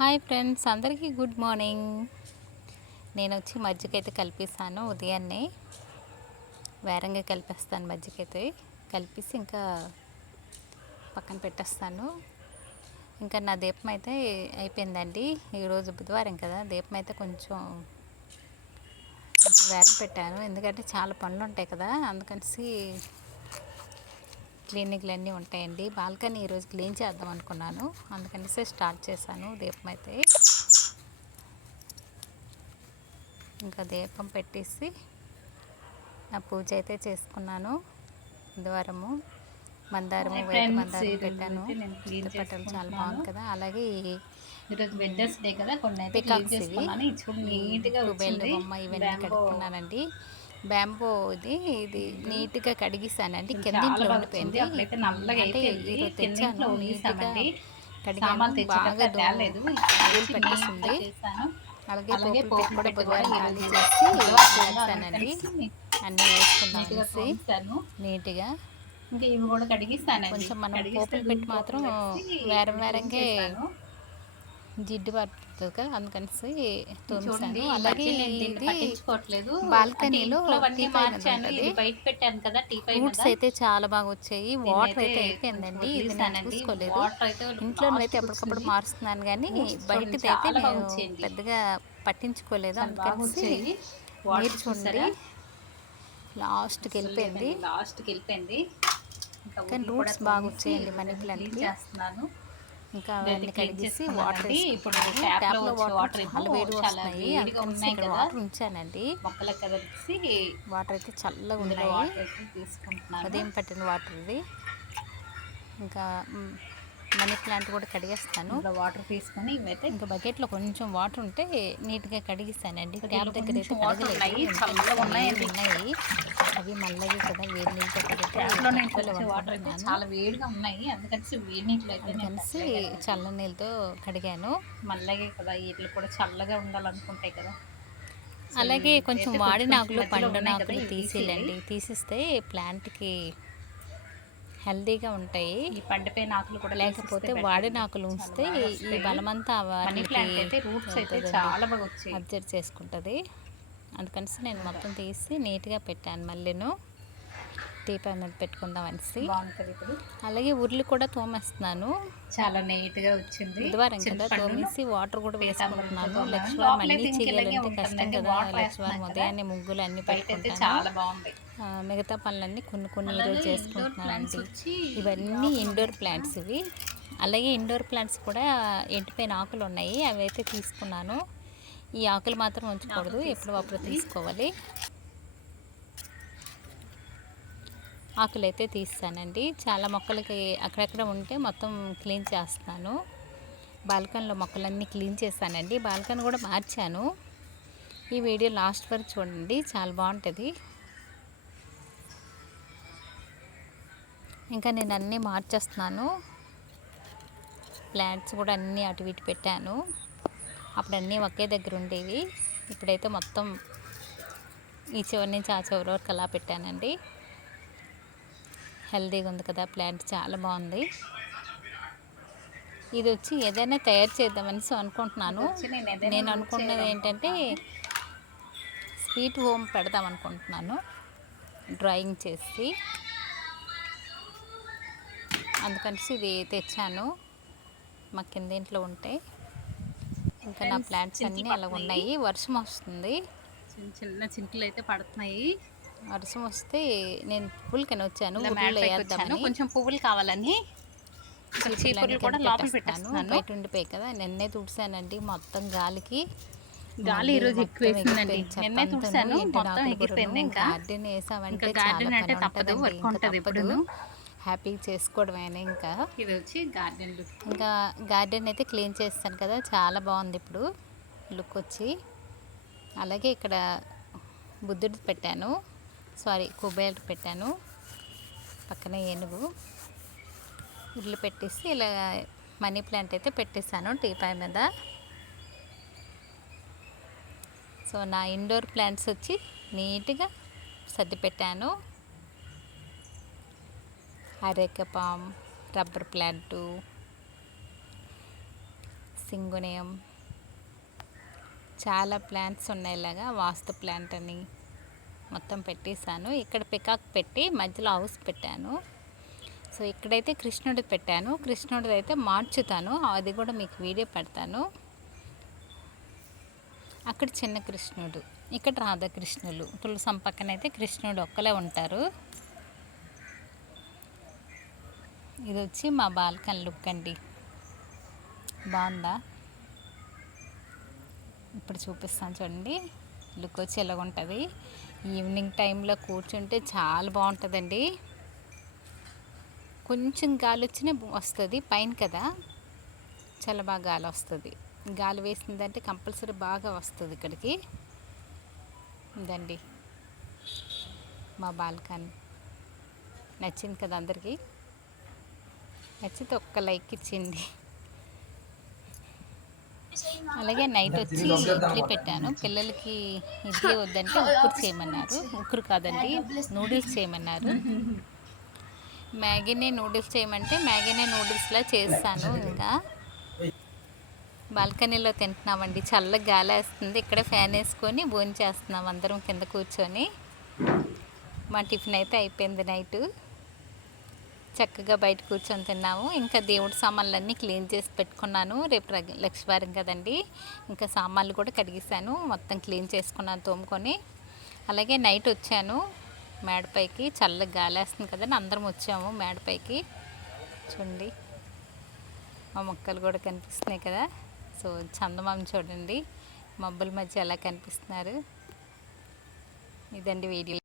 Hi friends, అందరికీ good morning. నేను వచ్చి మజ్జిగైతే కలిపిస్తాను. ఉదయాన్నే వేరంగా కలిపేస్తాను. మజ్జిగైతే కలిపేసి ఇంకా పక్కన పెట్టేస్తాను. ఇంకా నా దీపం అయితే అయిపోయిందండి. ఈరోజు బుధవారం కదా, దీపం అయితే కొంచెం వేరం పెట్టాను. ఎందుకంటే చాలా పనులు ఉంటాయి కదా, అందుకనేసి క్లీనింగ్లు అన్నీ ఉంటాయండి. బాల్కనీ ఈరోజు క్లీన్ చేద్దాం అనుకున్నాను, అందుకనేసి స్టార్ట్ చేశాను దీపం అయితే. ఇంకా దీపం పెట్టేసి నా పూజ అయితే చేసుకున్నాను. బుధవారము మందారము, వైట్ మందారం పెట్టాను. చిత్రపటాలు చాలా బాగుంది కదా. అలాగే ఈరోజు వెడ్నెస్డే కదా, కొన్ని అయితే క్లీన్ పికాక్స్ ఇవి, చేసుకున్నాను. ఇది చూడు నీట్గా కుబేళ్ళు వచ్చింది. బొమ్మ ఇవన్నీ కడుక్కున్నానండి. బ్యాంబో ఇది నీట్గా కడిగిస్తానండి. కింద చాలా ఇంట్లో బాగా ఉండిపోయింది. వచ్చింది. అప్పుడైతే నల్లగా అంటే అయిపోయింది. ఈరోజు కింద ఇంట్లో తెచ్చాను, నీట్గా వదిలేసామండి. కడిగాను. సామాన్లు బాగా తెచ్చేటప్పుడు తేలేదు. ధూళి పెట్టేసింది. చేశాను. అలాగే అలాగే పోపుల పెట్టి కూడా పెట్టి బుధవారం కూడా ఖాళీ ఈరోజు చేసి వేసానండి. అన్నీ వేసుకుందాం నీట్గా అనేసి తోమిస్తాను. నీట్గా. ఇంకా ఇవి కూడా కడిగిస్తానండి. కొంచెం మనం కడిగిస్తే పోపులు పెట్టి మాత్రం వేరం వేరంగా జిడ్డు పడుతుంది కదా, అందుకనేసి తోమిస్తాను. అలాగే ఇది పట్టించుకోవట్లేదు. బాల్కనీలో టీ పై మీద మార్చాను. ఉంటుంది. ఇది బయట పెట్టాను కదా, టీ పై ఫ్రూట్స్ అయితే చాలా బాగా వచ్చాయి. వాటర్ అయితే అయిపోయిందండి. ఇది నేను చూసుకోలేదు. ఇంట్లో అయితే ఎప్పటికప్పుడు మారుస్తున్నాను, కానీ బయటది అయితే నేను పెద్దగా పట్టించుకోలేదు. అందుకనేసి నీరు చూడండి లాస్ట్కి వెళ్ళిపోయింది. కానీ రూట్స్ బాగా వచ్చాయండి మనీ ప్లాంట్కి. చేస్తున్నాను. ఇంకా అవన్నీ కడిగేసి వాటర్ ఇప్పుడు ట్యాప్లో వాటర్ చాలా వేడి వస్తున్నాయి. ఉన్నాయి కదా, వాటర్ ఉంచానండి. మొక్కలకు కలిసి వాటర్ అయితే చల్లగా ఉన్నాయి. తీసుకుంటున్నాను. ఉదయం పట్టిన వాటర్ ఇది. ఇంకా మనీ ప్లాంట్ కూడా కడిగేస్తాను. వాటర్ తీసుకొని ఇవైతే ఇంకా బకెట్లో కొంచెం వాటర్ ఉంటే నీట్గా కడిగిస్తానండి. ట్యాప్ దగ్గర అయితే ఉన్నాయి. అవి మళ్ళీ కదా వేడి నీళ్ళతో వాటర్ అయితే చాలా వేడిగా ఉన్నాయి, అందుకని వేడి నీళ్ళు అయితే కలిసి చల్ల నీళ్ళతో కడిగాను. మళ్ళీ కదా వీటిలో కూడా చల్లగా ఉండాలనుకుంటాయి కదా. అలాగే కొంచెం వాడిన ఆకులు, పండు ఆకులు తీసేయాలండి. తీసిస్తే ప్లాంట్కి హెల్దీగా ఉంటాయి. ఈ పండిపోయిన ఆకులు కూడా, లేకపోతే వాడిన ఆకులు ఉంచితే ఈ బలమంతా రూట్స్ అయితే చాలా బాగా వచ్చాయి, అబ్జర్వ్ చేసుకుంటుంది. అందుకని నేను మొత్తం తీసి నీట్గా పెట్టాను. మళ్ళీను టీ పై మీద పెట్టుకుందాం అనేసి. అలాగే ఉర్లు కూడా తోమేస్తున్నాను. చాలా నీట్గా వచ్చింది. బుధవారం కదా, తోమేసి వాటర్ కూడా వేసుకుంటున్నాను. లక్ష్మీవారం అన్నీ చేయాలంటే కష్టం కదా. లక్ష్మీవారం ఉదయాన్నే ముగ్గులు అన్నీ పెట్టుకుంటాను. చాలా బాగుంది. మిగతా పనులన్నీ కొన్ని ఈరోజు చేసుకుంటున్నానండి. ఇవన్నీ ఇండోర్ ప్లాంట్స్ ఇవి. అలాగే ఇండోర్ ప్లాంట్స్ కూడా ఎండిపోయిన ఆకులు ఉన్నాయి, అవి అయితే తీసుకున్నాను. ఈ ఆకులు మాత్రం ఉంచకూడదు, ఎప్పుడు అప్పుడు తీసుకోవాలి. ఆకులు అయితే తీస్తానండి. చాలా మొక్కలకి అక్కడక్కడ ఉంటే మొత్తం క్లీన్ చేస్తాను. బాల్కనీలో మొక్కలన్నీ క్లీన్ చేస్తానండి. బాల్కనీ కూడా మార్చాను. ఈ వీడియో లాస్ట్ వరకు చూడండి, చాలా బాగుంటుంది. ఇంకా నేను అన్నీ మార్చేస్తున్నాను. ప్లాంట్స్ కూడా అన్నీ అటు ఇటు పెట్టాను. అప్పుడు అన్నీ ఒకే దగ్గర ఉండేవి. ఇప్పుడైతే మొత్తం ఈ చివరి నుంచి ఆ చివరి వరకు అలా పెట్టానండి. హెల్తీగా ఉంది కదా ప్లాంట్, చాలా బాగుంది. ఇది వచ్చి ఏదైనా తయారు చేద్దామనేసి అనుకుంటున్నాను. నేను అనుకున్నది ఏంటంటే స్వీట్ హోమ్ పెడదాం అనుకుంటున్నాను, డ్రాయింగ్ చేసి. అందుకనేసి ఇది తెచ్చాను. మా కింద ఇంట్లో ఉంటే ఇంకా నా ప్లాంట్స్ అన్నీ అలా ఉన్నాయి. వర్షం వస్తుంది, చిన్న చింతలు అయితే పడుతున్నాయి. వర్షం వస్తే నేను పువ్వులకని వచ్చాను. కొంచెం పువ్వులు కావాలని చీపుర్లు కూడా లోపల పెట్టేస్తాను. బయట ఉండిపోయి కదా, నిన్నే తుడిసానండి. మొత్తం గాలికి గాలి ఈరోజు ఎక్కువ వేసిందండి. నిన్నే తుడిసాను, మొత్తం ఎగిరిపోయింది. ఇంకా గార్డెన్ వేసామంటే గార్డెన్ అంటే తప్పదు, వర్క్ ఉంటుంది ఎప్పుడు. హ్యాపీగా చేసుకోవడమేనా. ఇంకా ఇది వచ్చి గార్డెన్, ఇంకా గార్డెన్ అయితే క్లీన్ చేస్తాను కదా, చాలా బాగుంది ఇప్పుడు లుక్ వచ్చి. అలాగే ఇక్కడ బుద్ధుడు పెట్టాను, కుబేరు పెట్టాను. పక్కన ఏనుగు, ఉర్లు పెట్టేసి ఇలా మనీ ప్లాంట్ అయితే పెట్టేశాను టీ పై మీద. సో నా ఇండోర్ ప్లాంట్స్ వచ్చి నీట్గా సర్ది పెట్టాను. అరేక పామ్, రబ్బర్ ప్లాంటు, సింగునేయం, చాలా ప్లాంట్స్ ఉన్నాయి. ఇలాగా వాస్తు ప్లాంట్ అని మొత్తం పెట్టేశాను. ఇక్కడ పికాక్ పెట్టి మధ్యలో హౌస్ పెట్టాను. సో ఇక్కడైతే కృష్ణుడి పెట్టాను. కృష్ణుడిది అయితే మార్చుతాను, అది కూడా మీకు వీడియో పెడతాను. అక్కడ చిన్న కృష్ణుడు, ఇక్కడ రాధాకృష్ణులు. తులసం పక్కన అయితే కృష్ణుడు ఒక్కలే ఉంటారు. ఇది వచ్చి మా బాల్కన్ లుక్ అండి. బాగుందా? ఇప్పుడు చూపిస్తాను చూడండి. లుక్ వచ్చి ఎలాగ ఉంటుంది. ఈవినింగ్ టైంలో కూర్చుంటే చాలా బాగుంటుందండి. కొంచెం గాలి వచ్చినా వస్తుంది, పైన కదా చాలా బాగా గాలి వస్తుంది. గాలి వేసిందంటే కంపల్సరీ బాగా వస్తుంది ఇక్కడికి. ఇదండి మా బాల్కన్. నచ్చింది కదా అందరికీ? నచ్చితే ఒక్క లైక్ ఇచ్చింది. అలాగే నైట్ వచ్చి ఇడ్లీ పెట్టాను. పిల్లలకి ఇడ్లీ వద్దంటే ఉక్కురు చేయమన్నారు. ఉక్కురు కాదండి, నూడిల్స్ చేయమన్నారు. మ్యాగీనే నూడిల్స్ చేయమంటే మ్యాగీనే నూడిల్స్లా చేస్తాను. ఇంకా బాల్కనీలో తింటున్నామండి. చల్లగా గాలి వేస్తుంది. ఇక్కడ ఫ్యాన్ వేసుకొని భోజనం చేస్తున్నాం అందరం కింద కూర్చొని. మా టిఫిన్ అయితే అయిపోయింది. నైటు చక్కగా బయట కూర్చొని తిన్నాము. ఇంకా దేవుడి సామాన్లన్నీ క్లీన్ చేసి పెట్టుకున్నాను. రేపు లక్షవారం కదండి, ఇంకా సామాన్లు కూడా కడిగేసాను, మొత్తం క్లీన్ చేసుకున్నాను తోముకొని. అలాగే నైట్ వచ్చాను మేడపైకి, చల్లగా గాలి వేస్తుంది కదండి, అందరం వచ్చాము మేడపైకి. చూడండి మా మొక్కలు కూడా కనిపిస్తున్నాయి కదా. సో చందమామ చూడండి మబ్బుల మధ్య ఎలా కనిపిస్తున్నారు. ఇదండి వీడియో.